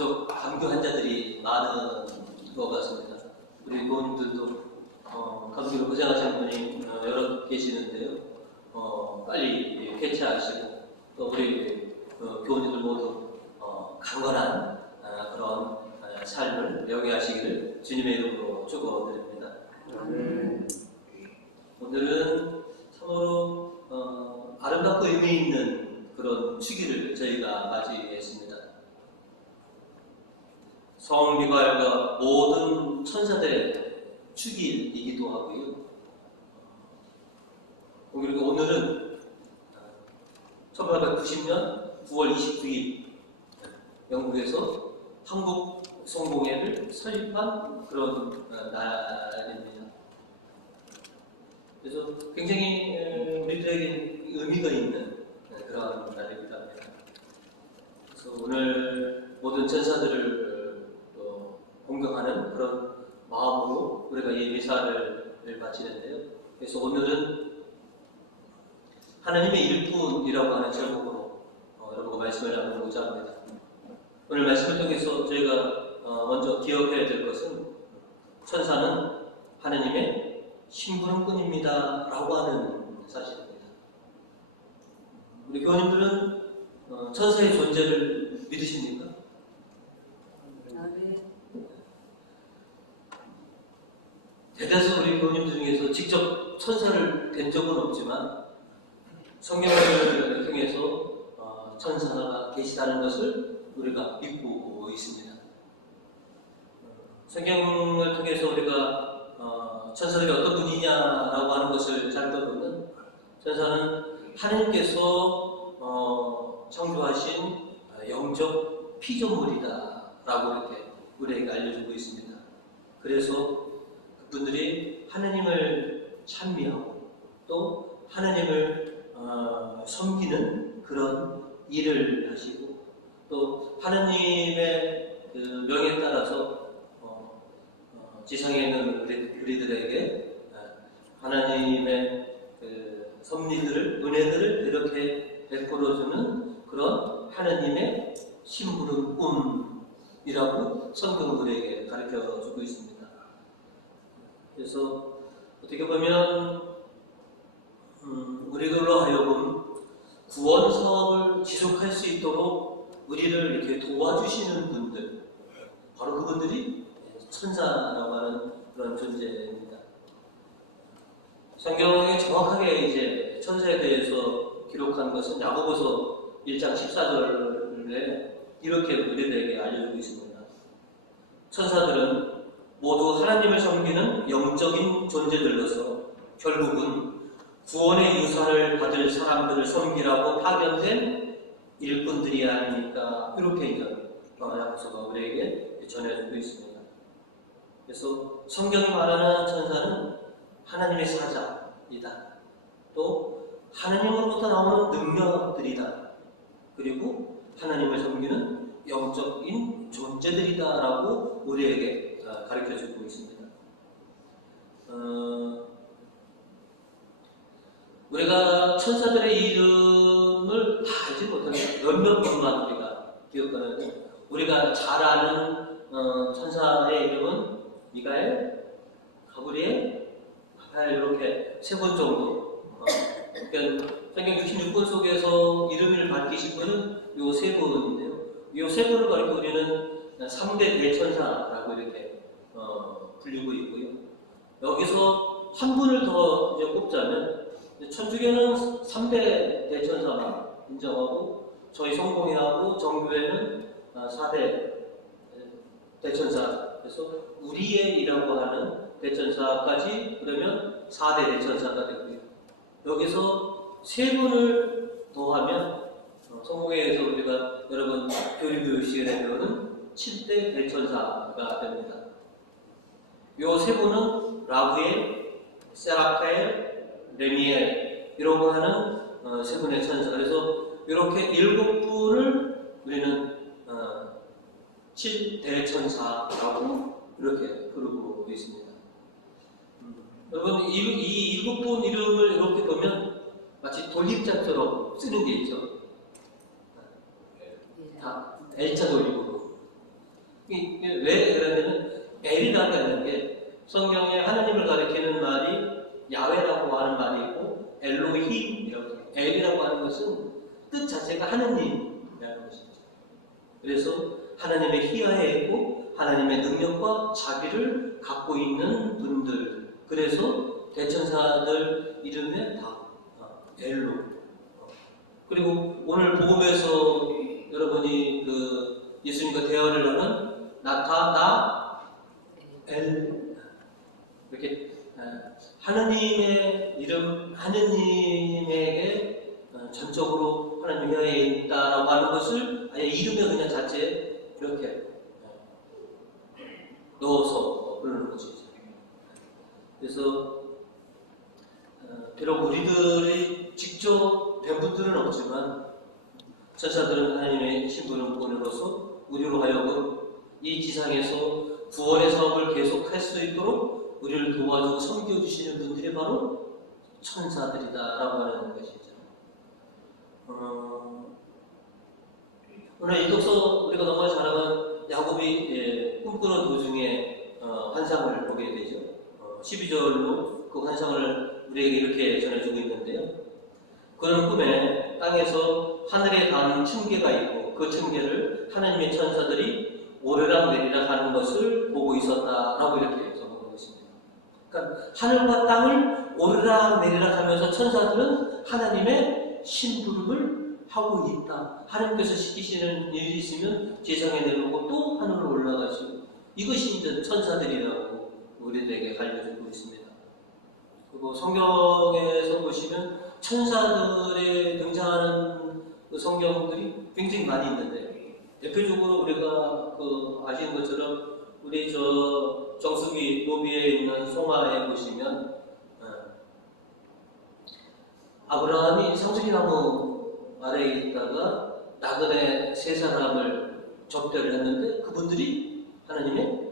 감기 환자들이 많은 것 같습니다. 우리 교우님들도 감기로 고생하시는 분이 여러 계시는데요. 빨리 쾌차하시고 또 우리 교우님들 모두 강건한 그런 삶을 영위하시기를 주님의 이름으로 축원드립니다. 오늘은 참으로 아름답고 의미 있는 그런 주기를 저희가 맞이했습니다. 성 미가엘과 모든 천사들의 주기이기도 하고요. 그리고 오늘은 1890년 9월 29일 영국에서 한국 성공회를 설립한 그런 날입니다. 그래서 굉장히 우리들에게 의미가 있는 그런 날이기도 합니다. 그래서 오늘 모든 천사들을 공경하는 그런 마음으로 우리가 이 미사를 바치는데요. 그래서 오늘은 하나님의 일꾼이라고 하는 제목으로 여러분과 말씀을 나누고자 합니다. 오늘 말씀을 통해서 저희가 먼저 기억해야 될 것은 천사는 하나님의 심부름꾼입니다 라고 하는 사실입니다. 우리 교우님들은 천사의 존재를 믿으십니까? 대다수 우리 교우님들 중에서 직접 천사를 뵌 적은 없지만 성경을 통해서 천사가 계시다는 것을 우리가 믿고 있습니다. 성경을 통해서 우리가 천사들이 어떤 분이냐라고 하는 것을 살펴보면 천사는 하나님께서 창조하신 영적 피조물이다 라고 이렇게 우리에게 알려주고 있습니다. 그래서 그분들이 하나님을 찬미하고 또 하나님을 섬기는 그런 일을 하시고 또 하나님의 그 명에 따라서 지상에 있는 우리들에게 하나님의 그 섭리들을 은혜들을 이렇게 베풀어주는 그런 하나님의 심부름꾼이라고 성경은 우리에게 가르쳐주고 있습니다. 그래서 어떻게 보면 우리들로 하여금 구원 사업을 지속할 수 있도록 우리를 이렇게 도와주시는 분들, 바로 그분들이 천사라고 하는 그런 존재입니다. 성경에 정확하게 이제 천사에 대해서 기록한 것은 야고보서 1장 14절에 이렇게 우리들에게 알려주고 있습니다. 천사들은 모두 하나님을 섬기는 영적인 존재들로서 결국은 구원의 유산을 받을 사람들을 섬기라고 파견된 일꾼들이 아니니까 이렇게 이제 야고보서가 우리에게 전해주고 있습니다. 그래서 성경이 말하는 천사는 하나님의 사자이다. 또 하나님으로부터 나오는 능력들이다. 그리고 하나님을 섬기는 영적인 존재들이다라고 우리에게 가르쳐주고 있습니다. 우리가 천사들의 이름을 다 알지 못하는 몇몇 번만 우리가 기억하는데 우리가 잘 아는 천사의 이름은 미가엘, 가브리엘, 라파엘 이렇게 세 번 정도. 그러니까 성경 66권 속에서 이름을 밝히신 분은 요 세 분인데요. 요 세 분을 가리켜 우리는 3대 대천사라고 이렇게 불리고 있고요. 여기서 한 분을 더 이제 꼽자면 천주교는 3대 대천사만 인정하고 저희 성공회하고 정교회는 4대 대천사, 그래서 우리의이라고 하는 대천사까지 그러면 4대 대천사가 되고요. 여기서 세 분을 더하면 성공회에서 우리가 여러분 교육 시간에 배우는 7대 대천사가 됩니다. 요 세 분은 라구엘, 세라파엘, 레미엘 이라고 하는 세 분의 천사. 그래서 이렇게 7분을 우리는 7대천사라고 이렇게 부르고 있습니다. 여러분 이 7분 이름을 이렇게 보면 마치 돌림자처럼 쓰는 게 있죠. 다 L자 돌림으로 왜 그러냐면 엘이라고 하는 게 성경에 하나님을 가리키는 말이 야훼라고 하는 말이 있고 엘로힘이라고 해요. 엘이라고 하는 것은 뜻 자체가 하느님이라는 것이죠. 그래서 하나님의 희하에 있고 하나님의 능력과 자비를 갖고 있는 분들, 그래서 대천사들 이름에 다 엘로. 그리고 오늘 복음에서 여러분이 그 예수님과 대화를 하는 나타나 엘 이렇게 하느님의 이름, 하느님에게 전적으로 하나님 휘하에 있다라고 하는 것을 아예 이름에 그냥 자체에 이렇게 넣어서 부르는 것이죠. 그래서 비록 우리들이 직접 뵌 분들은 없지만 천사들은 하나님의 신분으로서 우리로 하여금 이 지상에서 구원의 사업을 계속할 수 있도록 우리를 도와주고 섬겨주시는 분들이 바로 천사들이다라고 하는 것이죠. 오늘 이 독서 우리가 너무 잘 아는 야곱이 꿈꾸는 도중에 환상을 보게 되죠. 12절로 그 환상을 우리에게 이렇게 전해주고 있는데요. 그는 꿈에 땅에서 하늘에 닿은 층계가 있고 그 층계를 하나님의 천사들이 오르락 내리락 하는 것을 보고 있었다라고 이렇게 적어놓은 것입니다. 그러니까 하늘과 땅을 오르락 내리락 하면서 천사들은 하나님의 심부름을 하고 있다. 하나님께서 시키시는 일이 있으면 지상에 내려오고 또 하늘로 올라가시고, 이것이 이제 천사들이라고 우리들에게 알려주고 있습니다. 그리고 성경에서 보시면 천사들에 등장하는 그 성경들이 굉장히 많이 있는데, 대표적으로 우리가 아시는 것처럼 우리 정수기 노비에 있는 송화에 보시면 아브라함이 상수리나무 아래에 있다가 나그네 세 사람을 접대를 했는데 그분들이 하나님의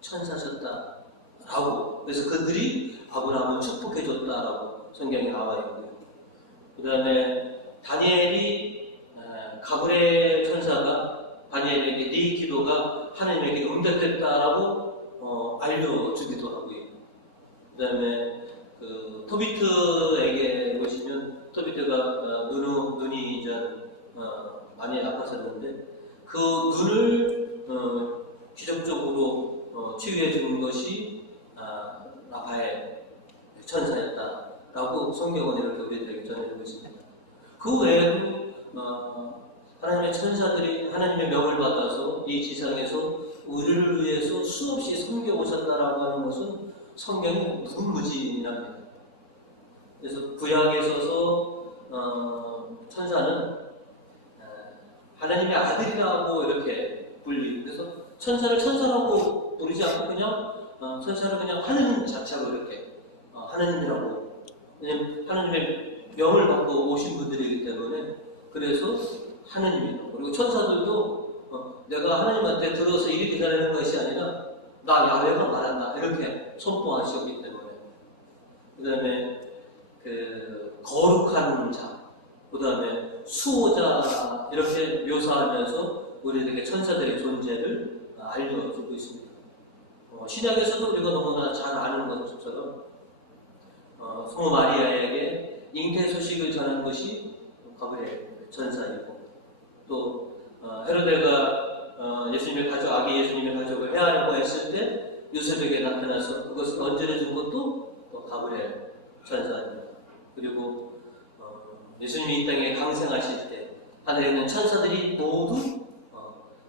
천사셨다라고, 그래서 그들이 아브라함을 축복해줬다라고 성경에 나와 있고요. 그 다음에 다니엘이 가브리엘 천사가 다니엘에게 네 기도가 하나님에게 응답됐다라고 알려주기도 하고요. 그 다음에 토비트에게 보시면 토비트가 눈이 좀 많이 아팠었는데 그 눈을 기적적으로 치유해 주는 것이 라파엘 천사였다라고 성경은 이렇게 우리들에게 전해주고 있습니다. 그 외에도 하나님의 천사들이 하나님의 명을 받아서 이 지상에서 우리를 위해서 수없이 섬겨오셨다라고 하는 것은 성경이 무궁무진합니다. 그래서 구약에 있어서 천사는 하나님의 아들이라고 이렇게 불리고, 그래서 천사를 천사라고 부르지 않고 그냥 천사를 그냥 하느님 자체로 이렇게 하느님이라고, 왜냐면 하나님의 명을 받고 오신 분들이기 때문에 그래서 하느님이라고. 그리고 천사들도 내가 하나님한테 들어서 일이 기다리는 것이 아니라 나 야훼가 말한다 이렇게 선포하셨기 때문에, 그 다음에 거룩한 자, 그 다음에 수호자 이렇게 묘사하면서 우리에게 천사들의 존재를 알려주고 있습니다. 신약에서도 우리가 너무나 잘 아는 것처럼 성모 마리아에게 잉태 소식을 전한 것이 가브리엘 천사이고, 또 헤로데가 아기 예수님의 가족을 해하려고 했을 때 요셉에게 나타나서 그것을 건져내준 것도 또 가브리엘 천사입니다. 그리고 예수님이 이 땅에 강생하실 때 하늘에 있는 천사들이 모두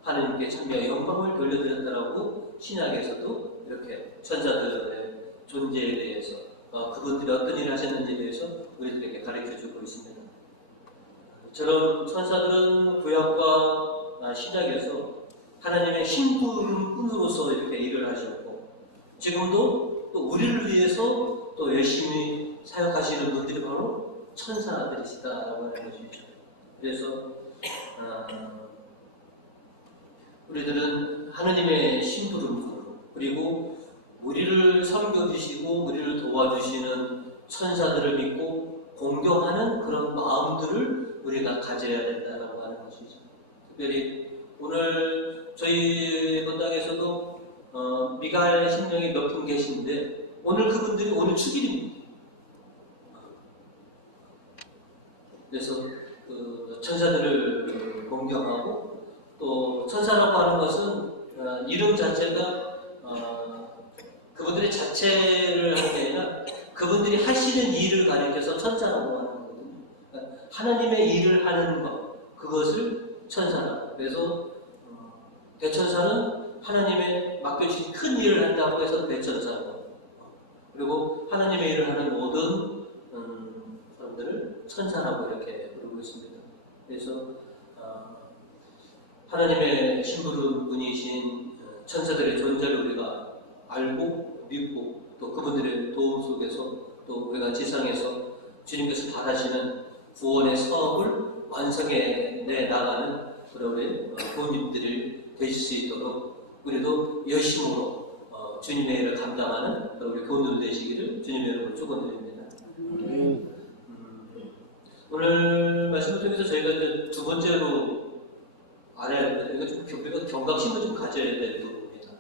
하나님께 찬미와 영광을 돌려드렸다라고 신약에서도 이렇게 천사들의 존재에 대해서 그분들이 어떤 일을 하셨는지에 대해서 우리들에게 가르쳐주고 있습니다. 저런 천사들은 구약과 신약에서 하나님의 신분으로서 이렇게 일을 하셨고, 지금도 또 우리를 위해서 또 열심히 사역하시는 분들이 바로 천사들이시다라고 하는 것이죠. 그래서 우리들은 하나님의 심부름으로, 그리고 우리를 섬겨주시고 우리를 도와주시는 천사들을 믿고 공경하는 그런 마음들을 우리가 가져야 된다고 하는 것이죠. 특별히 오늘 저희 본당에서도 미갈 신령이 몇 분 계신데 오늘 그분들이 오늘 축일입니다. 그래서 그 천사들을 공경하고 또 천사라고 하는 것은 이름 자체가 그분들의 자체를 하는 게 아니라 그분들이 하시는 일을 가리켜서 천사라고 하는 거거든요. 그러니까 하나님의 일을 하는 것, 그것을 천사라. 그래서 대천사는 하나님의 맡겨주신 큰 일을 한다고 해서 대천사고, 그리고 하나님의 일을 하는 모든 사람들을 천사라고 이렇게 부르고 있습니다. 그래서 하나님의 심부름분이신 천사들의 존재를 우리가 알고 믿고 또 그분들의 도움 속에서 또 우리가 지상에서 주님께서 바라시는 구원의 사업을 완성해 내 나가는 그런 우리 교우님들이 되실 수 있도록 우리도 열심으로 주님의 일을 감당하는 그런 우리 교우들 되시기를 주님의 이름으로 축원드립니다. 오늘 말씀을 통해서 저희가 이제 두 번째로 알아야 할 것, 우리가 경각심을 좀 가져야 될 부분입니다.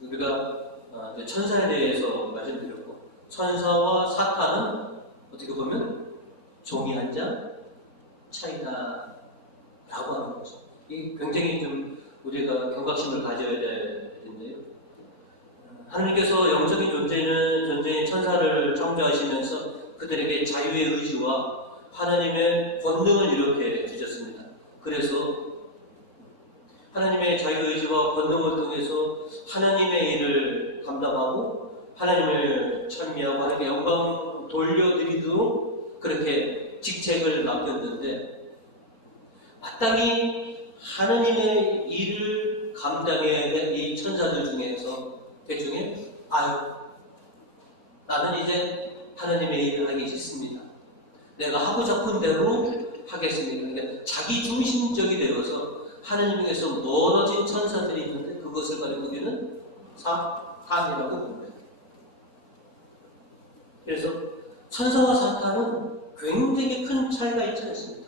우리가 천사에 대해서 말씀드렸고, 천사와 사탄은 어떻게 보면 종이 한 장 차이다라고 하는 거죠. 이 굉장히 좀 우리가 경각심을 가져야 될 텐데요. 하나님께서 영적인 존재인 천사를 창조하시면서 그들에게 자유의 의지와 하나님의 권능을 이렇게 주셨습니다. 그래서 하나님의 자유의지와 권능을 통해서 하나님의 일을 감당하고 하나님을 찬미하고 하나님께 영광 돌려드리도록 그렇게 직책을 맡겼는데, 마땅히 하나님의 일을 감당해야 될 이 천사들 중에서 대중에 나는 이제 하나님의 일을 하기 싫습니다. 내가 하고 싶은 대로 하겠습니다. 그러니까 자기 중심적이 되어서 하나님께서 멀어진 천사들이 있는데 그것을 가리고 우리는 사탄이라고 부릅니다. 그래서 천사와 사탄은 굉장히 큰 차이가 있지 않습니다.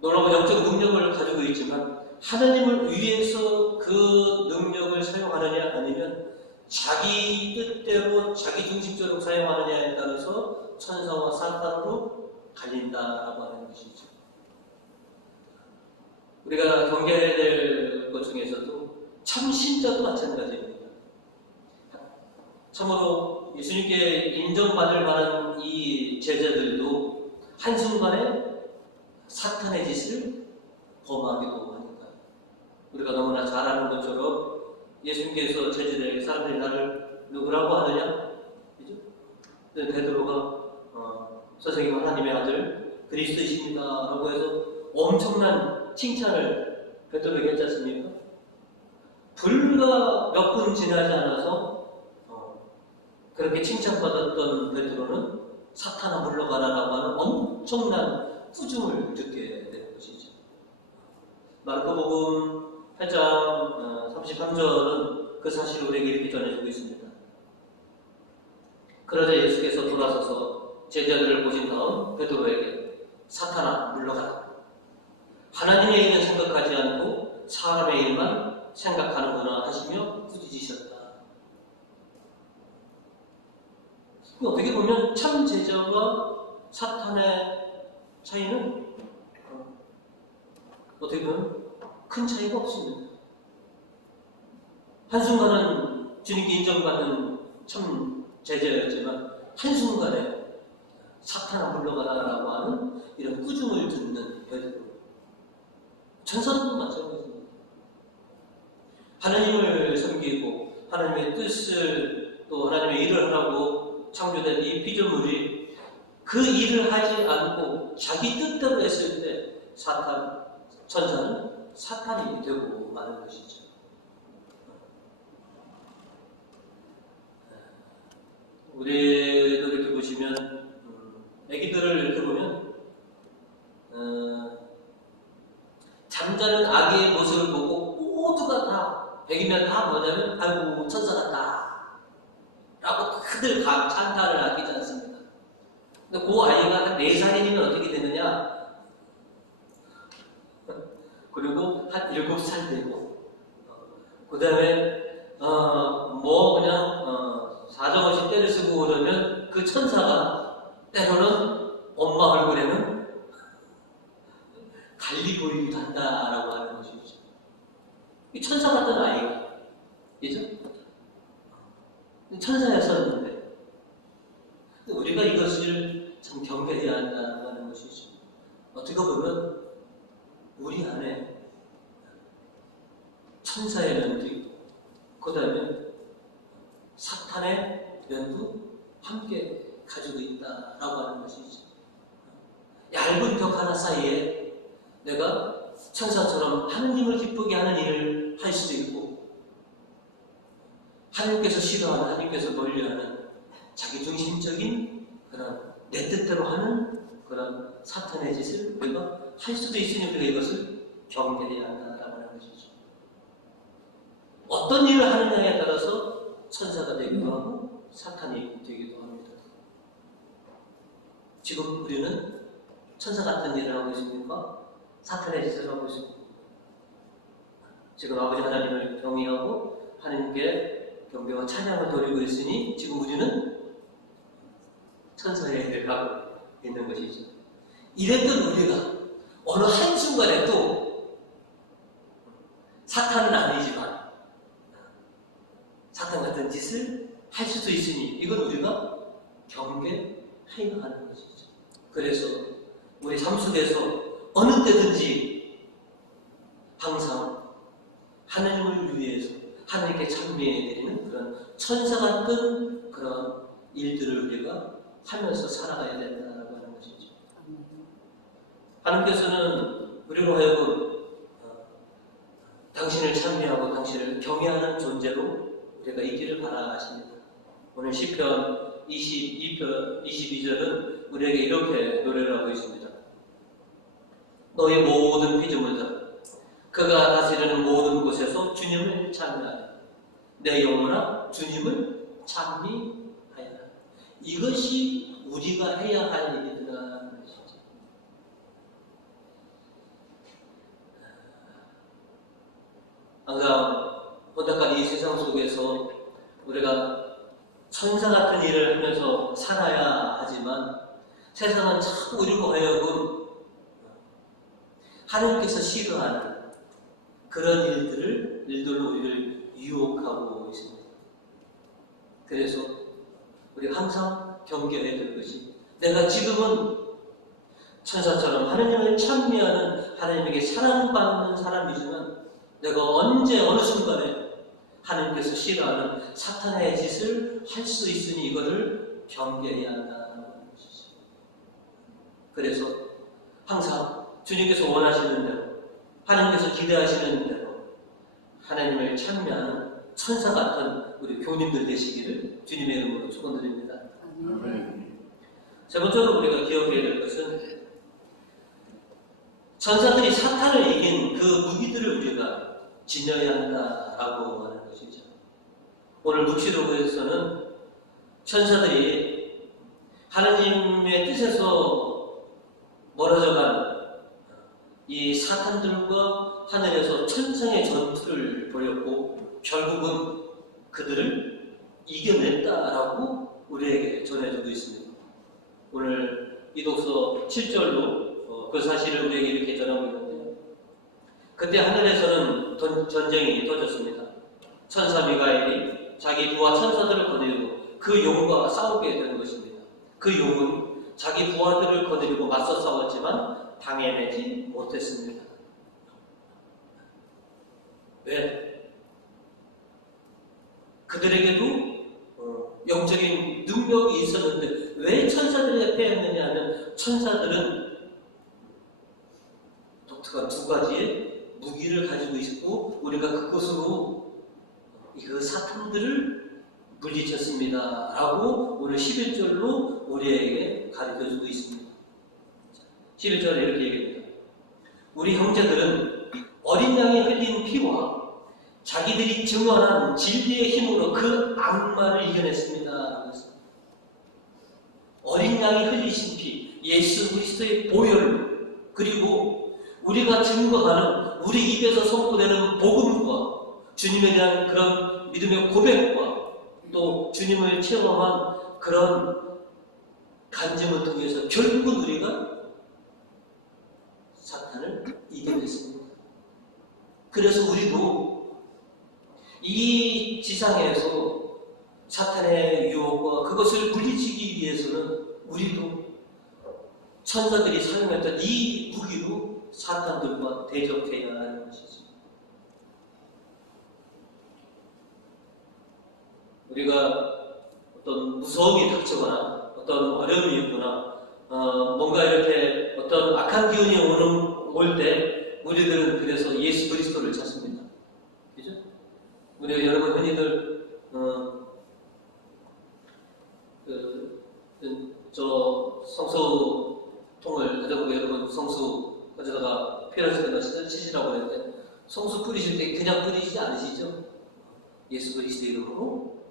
놀라운 영적 능력을 가지고 있지만 하나님을 위해서 그 능력을 사용하느냐 아니면 자기 뜻대로 자기 중심적으로 사용하느냐에 따라서 천사와 사탄으로 갈린다라고 하는 것이죠. 우리가 경계해야 될 것 중에서도 참 신자도 마찬가지입니다. 참으로 예수님께 인정받을 만한 이 제자들도 한순간에 사탄의 짓을 범하기도 하니까, 우리가 너무나 잘 아는 것처럼 예수님께서 제자들에게 사람들이 나를 누구라고 하느냐? 그죠? 베드로가 선생님 하나님의 아들 그리스도이십니다 라고 해서 엄청난 칭찬을 베드로에게 했지 않습니까? 불과 몇 분 지나지 않아서 그렇게 칭찬받았던 베드로는 사탄아 물러가라라고 하는 엄청난 꾸중을 듣게 된 것이죠. 마르코복음 8장 33절은 그 사실을 우리에게 이렇게 전해주고 있습니다. 그러자 예수께서 돌아서서 제자들을 보신 다음 베드로에게 사탄아 물러가라. 하나님의 일은 생각하지 않고 사람의 일만 생각하는구나 하시며 꾸짖으셨다. 어떻게 보면 참 제자와 사탄의 차이는 어떻게 보면 큰 차이가 없습니다. 한순간은 주님께 인정받는 참 제자였지만 한순간에 사탄아 물러가라라고 하는 이런 꾸중을 듣는 베드로. 천사도 마찬가지입니다. 하나님을 섬기고 하나님의 뜻을 또 하나님의 일을 하라고 창조된 이 피조물이 그 일을 하지 않고 자기 뜻대로 했을 때 천사는 사탄이 되고 마는 것이죠. 우리도 이렇게 보시면 애기들을 이렇게 보면 잠자는 아기의 모습을 보고 모두가 다 100이면 다 뭐냐면 아이고 천사 같다 라고 다들 찬탄을 아끼지 않습니다. 근데 그 아이가 한 4살이면 어떻게 되느냐, 그리고 한 7살 되고, 그 다음에 뭐 그냥 사정없이 때를 쓰고 그러면 그 천사가 때로는 엄마 얼굴에는 갈리 보이기도 한다라고 하는 것이죠. 이 천사 같은 아이가, 그죠? 천사였었는데 우리가 이것을 참 경계해야 한다고 하는 것이죠. 어떻게 보면 우리 안에 천사의 면도 있고 그 다음에 사탄의 면도 함께 가지고 있다라고 하는 것이죠. 얇은 벽 하나 사이에 내가 천사처럼 하느님을 기쁘게 하는 일을 할 수도 있고, 하나님께서 싫어하는, 하나님께서 멀리하는 자기중심적인 그런 내 뜻대로 하는 그런 사탄의 짓을 우리가 할 수도 있으니 우리가 이것을 경계해야 한다라고 하는 것이죠. 어떤 일을 하느냐에 따라서 천사가 되기도 하고 사탄이 되기도 합니다. 지금 우리는 천사 같은 일을 하고 있습니까? 사탄의 짓을 하고 있습니다. 지금 아버지 하나님을 경외하고 하나님께 경배와 찬양을 돌리고 있으니 지금 우리는 천사의 일을 하고 있는 것이죠. 이랬던 우리가 어느 한순간에 또 사탄은 아니지만 사탄 같은 짓을 할 수도 있으니 이건 우리가 경계해야 하는 것이죠. 그래서 우리 삶 속에서 어느 때든지 항상 하나님을 위해서 하나님께 찬미해드리는 그런 천사 같은 그런 일들을 우리가 하면서 살아가야 된다고 하는 것이죠. 하나님께서는 우리로 하여금 당신을 찬미하고 당신을 경외하는 존재로 우리가 있기를 바라십니다. 오늘 시편 22절은 우리에게 이렇게 노래를 하고 있습니다. 너희 모든 피조물들 그가 다스리는 모든 곳에서 주님을 찬미하라. 내 영혼아 주님을 찬미하여라. 이것이 우리가 해야 할 일이라는 것이죠. 항상 혼자까지 이 세상 속에서 우리가 천사 같은 일을 하면서 살아야 하지만 세상은 자꾸 우리로 하여금 하나님께서 싫어하는 그런 일들로 우리를 유혹하고 있습니다. 그래서 우리가 항상 경계해야 될 것이 내가 지금은 천사처럼 하나님을 찬미하는 하나님에게 사랑받는 사람이지만 내가 언제 어느 순간에 하나님께서 싫어하는 사탄의 짓을 할 수 있으니 이거를 경계해야 한다는 것이죠. 그래서 항상 주님께서 원하시는 대로 하나님께서 기대하시는 대로 하나님을 찬미하는 천사 같은 우리 교님들 되시기를 주님의 이름으로 축원드립니다. 세 번째로 우리가 기억해야 될 것은 천사들이 사탄을 이긴 그 무기들을 우리가 지녀야 한다라고 하는 것이죠. 오늘 묵시록에서는 천사들이 하나님의 뜻에서 멀어져간 이 사탄들과 하늘에서 천상의 전투를 벌였고 결국은 그들을 이겨냈다라고 우리에게 전해주고 있습니다. 오늘 이독서 7절로 그 사실을 우리에게 이렇게 전하고 있는데요. 그때 하늘에서는 전쟁이 터졌습니다. 천사 미가엘이 자기 부하 천사들을 거느리고 그 용과 싸우게 되는 것입니다. 그 용은 자기 부하들을 거느리고 맞서 싸웠지만 당해내지 못했습니다. 왜? 그들에게도 영적인 능력이 있었는데 왜 천사들에 패했느냐 하면 천사들은 독특한 두 가지의 무기를 가지고 있고 우리가 그것으로 그 사탄들을 물리쳤습니다 라고 오늘 11절로 우리에게 가르쳐주고 있습니다. 11절에 이렇게 얘기합니다. 우리 형제들은 어린 양이 흘린 피와 자기들이 증언한 진리의 힘으로 그 악마를 이겨냈습니다. 어린 양이 흘리신 피, 예수 그리스도의 보혈, 그리고 우리가 증거하는 우리 입에서 선포되는 복음과 주님에 대한 그런 믿음의 고백과 또 주님을 체험한 그런 간증을 통해서 결국은 우리가 사탄을 이겨냈습니다. 그래서 우리도 이 지상에서 사탄의 유혹과 그것을 물리치기 위해서는 우리도 천사들이 사용했던 이 무기로 사탄들과 대적해야 하는 것이죠. 뭐가 어떤 무서움이 닥치거나 어떤 어려움이 있거나 뭔가 이렇게 어떤 악한 기운이 올 때 우리들은 그래서 예수 그리스도를 찾습니다. 그죠? 우리 여러분 흔히들 저 성수통을 가져보고 여러분 성수 가져다가 필요하실 때만 치시라고 했는데 성수 뿌리실 때 그냥 뿌리시지 않으시죠? 예수 그리스도 이름으로.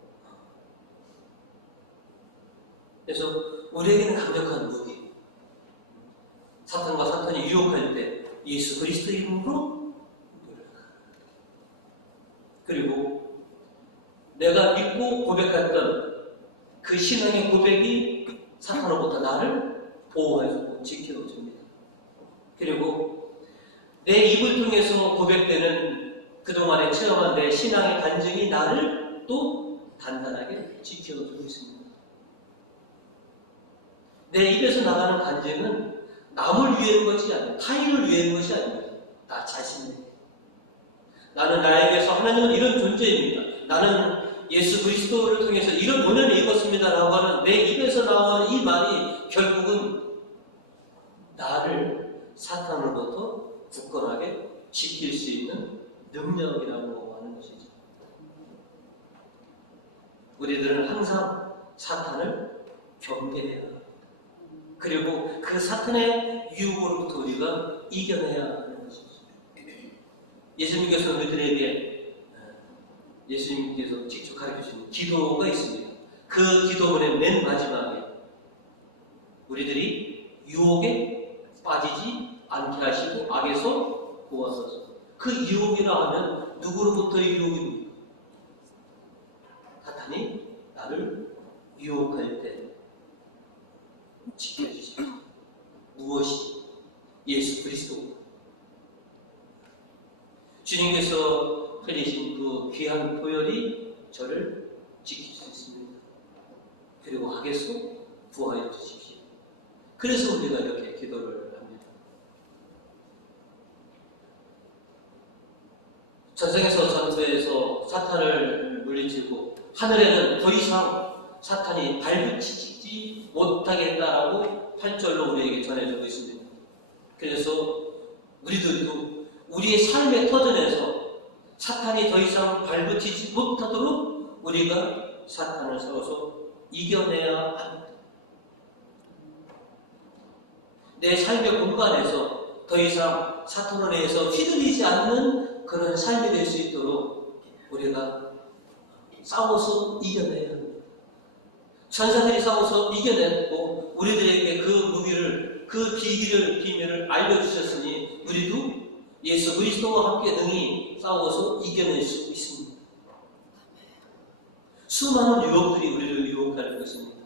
그래서 우리에게는 강력한 무기, 사탄과 사탄이 유혹할 때 예수 그리스도 이름으로 그리고 내가 믿고 고백했던 그 신앙의 고백이 사탄으로부터 나를 보호해주고 지켜줍니다. 그리고 내 입을 통해서 고백되는 그동안에 체험한 내 신앙의 간증이 나를 또 단단하게 지켜주고 있습니다. 내 입에서 나가는 간증은 남을 위한 것이 아니라 타인을 위한 것이 아닙니다. 나 자신에게. 나는 나에게서 하나님은 이런 존재입니다. 나는 예수 그리스도를 통해서 이런 은혜를 입었습니다 라고 하는 내 입에서 나오는 이 말이 결국은 나를 사탄으로부터 굳건하게 지킬 수 있는 능력이라고 하는 것이죠. 우리들은 항상 사탄을 경계해야 합니다. 그리고 그 사탄의 유혹으로부터 우리가 이겨내야 하는 것이죠. 예수님께서 우리들에게 예수님께서 직접 가르쳐주신 기도가 있습니다. 그 기도문의 맨 마지막에 우리들이 유혹에 빠지지 않게 하시고 악에서 구하소서. 그 유혹이라 하면 누구로부터의 유혹입니까? 사탄이 나를 유혹할 때 지켜주십시오. 무엇이? 예수 그리스도. 주님께서 흘리신 그 귀한 보혈이 저를 지킬 수 있습니다. 그리고 악에서 구하여 주십시오. 그래서 우리가 이렇게 기도를 합니다. 전생에서 전투에서 사탄을 물리치고 하늘에는 더 이상 사탄이 발붙이지 못하게 했다라고 8절로 우리에게 전해주고 있습니다. 그래서 우리들도 우리의 삶의 터전에서 사탄이 더 이상 발붙이지 못하도록 우리가 사탄을 싸워서 이겨내야 합니다. 내 삶의 공간에서 더 이상 사탄에 의해서 휘둘리지 않는 그런 삶이 될 수 있도록 우리가 싸워서 이겨내야 합니다. 천사들이 싸워서 이겨냈고 우리들에게 그 무기를, 그 비밀을 알려주셨으니 우리도 예수 그리스도와 함께 능히 싸워서 이겨낼 수 있습니다. 수많은 유혹들이 우리를 유혹할 것입니다.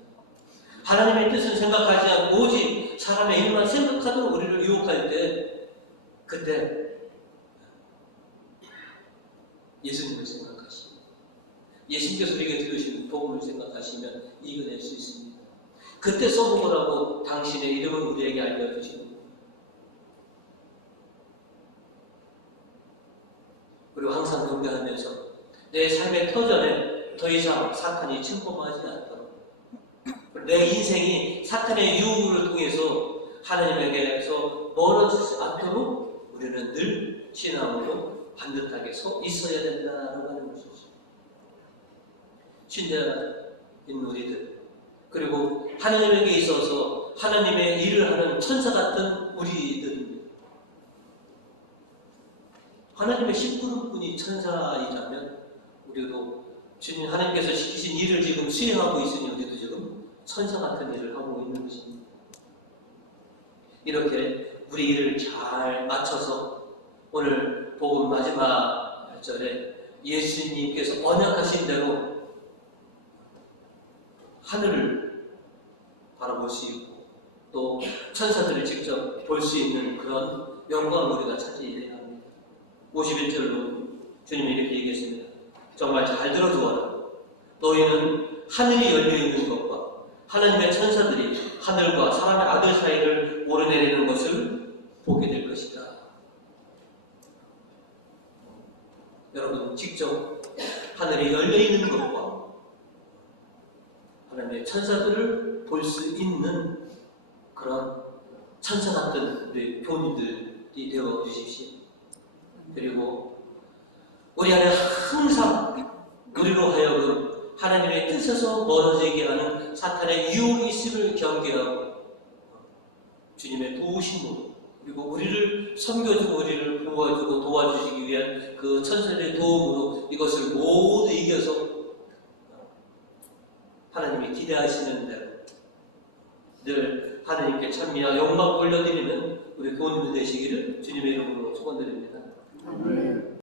하나님의 뜻을 생각하지 않고 오직 사람의 일만 생각하던 우리를 유혹할 때 그때 예수님을 생각하시고 예수님께서 우리에게 들으신 복음을 생각하시면 이겨낼 수 있습니다. 그때 써보라고 당신의 이름을 우리에게 알려주시는 그리고 항상 경배하면서 내 삶의 터전에 더 이상 사탄이 침범하지 않도록 내 인생이 사탄의 유혹을 통해서 하나님에게서 멀어지지 않도록 우리는 늘 신앙으로 반듯하게 서 있어야 된다고 하는 것이죠. 신자인 우리들 그리고 하나님에게 있어서 하나님의 일을 하는 천사 같은 우리들입니다. 하나님의 십부름꾼이 천사이라면 우리도 주님 하나님께서 시키신 일을 지금 수행하고 있으니 우리도 지금 천사 같은 일을 하고 있는 것입니다. 이렇게 우리 일을 잘 맞춰서 오늘 복음 마지막 절에 예수님께서 언약하신 대로 하늘을 바라볼 수 있고 또 천사들을 직접 볼 수 있는 그런 영광을 우리가 차지해야 합니다. 51절로 주님이 이렇게 얘기했습니다. 정말 잘 들어주어라. 너희는 하늘이 열려있는 것과 하나님의 천사들이 하늘과 사람의 아들 사이를 오르내리는 것을 보게 될 것이다. 여러분 직접 하늘이 열려있는 것과 하나님의 천사들을 볼 수 있는 그런 천사 같은 우리 교우님들이 되어 주십시오. 그리고 우리 안에 항상 우리로 하여금 하나님의 뜻에서 멀어지게 하는 사탄의 유혹이 있음을 경계하고 주님의 도우심으로 그리고 우리를 섬겨주고 우리를 보호해주고 도와주시기 위한 그 천사들의 도움으로 이것을 모두 이겨서 하나님이 기대하시는 대로 늘 하나님께 찬미와 영광 올려드리는 우리 교우님들 되시기를 주님의 이름으로 축원드립니다.